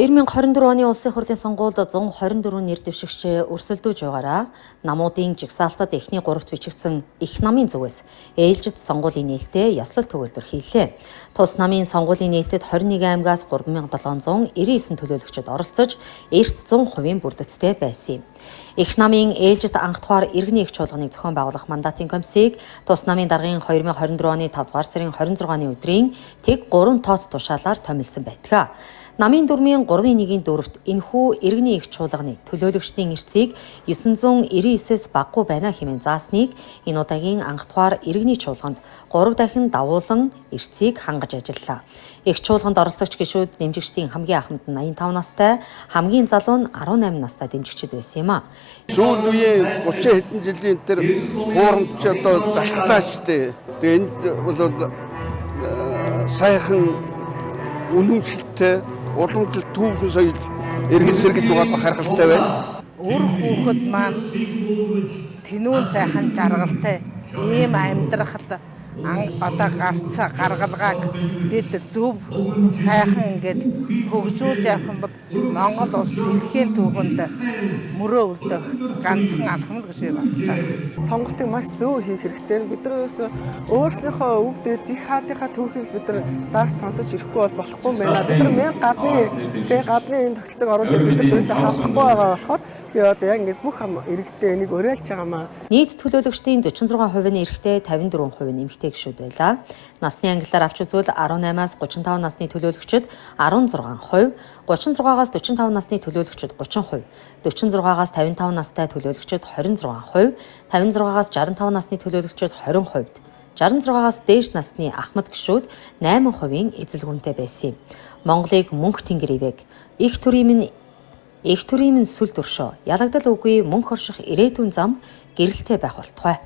2024 оны улсын хурлын сонгуульд 124 нэр дэвшигч өрсөлдөж байгаараа намуудын жигсаалтад эхний 3-т бичигдсэн их намын зүгээс ээлжид сонгуулийн нээлттэй ёслол төгөөлдөр хийлээ. Тус намын сонгуулийн нээлтэд 21 аймгаас 3799 төлөөлөгчид оролцож, эрт 100% бүрдэцтэй байсан юм. Их намын ээлжид анх дугаар иргэний их чуулганыг зохион байгуулах мандатын комиссийг тус намын даргын 2024 оны 5 дугаар сарын 26-ны өдрийн тэг 3 тоот тушаалаар томилсон байдаг. Намын дүрмийн 3-1-4-т энэхүү иргэний их чуулганы төлөөлөгчдийн эрсийг 999-с багагүй байна хэмээн заасныг энэ удаагийн анх дугаар иргэний чуулганд 3 дахин давуулан эрсийг хангаж ажиллалаа. Их чуулганд оролцогч гишүүд дэмжигчдийн хамгийн ахмад нь 85 настай, хамгийн залуу нь 18 настай дэмжигчид байсан юм а. Сүүл үеийн 30 хэдэн жилийн тэр хуурамч одоо залхлаа штэ. Тэгээ энд бол сайхан үнэмшилтэй уламжлалт түүхэн соёл эргэж сэргэж байгаа харахалтай байна. Өр хүүхэд маань тэнүүн сайхан жаргалтай ийм амьдрахад одоо гаргалгааг бид зөв сайхан ингээд хөгжүүлж явах юм бол Монгол улс дэлхийн түүхэнд мөрөө үлдэх ганцхан алхам л гэж би бодож байгаа. Сонголтыг маш зөв хийх хэрэгтэй. Бид нараас өөрснийхөө өвгдөөс их хаадынхаа түүхийг бид нар дарж сонсож ирэхгүй бол болохгүй байна. Бид нар гадны энэ тогтолцоог оруулж бид нар дээрээс хавахгүй байгаа болохоор би одоо яг ингээд бүх иргэдээ энийг уриалж байгаамаа. Нийт төлөөлөгчдийн 46% нь эрэгтэй, 54% нь эмэгтэй гишүүд байлаа. Насны ангиллаар авч үзвэл 18-аас 35 насны төлөөлөгчид 16%, 36-аас 45 насны төлөөлөгчид 30%, 46-аас 55 настай төлөөлөгчид 26%, 56-аас 65 насны төлөөлөгчид 20%, 66-аас дээш насны ахмад гишүүд 8% эзэлгүнтэй байсан юм. Монголыг мөнх тэнгэр ивэг, их төрийн сүл дөршөө, ялагдал үгүй мөнх орших ирээдүйн зам гэрэлтэй байх болтугай.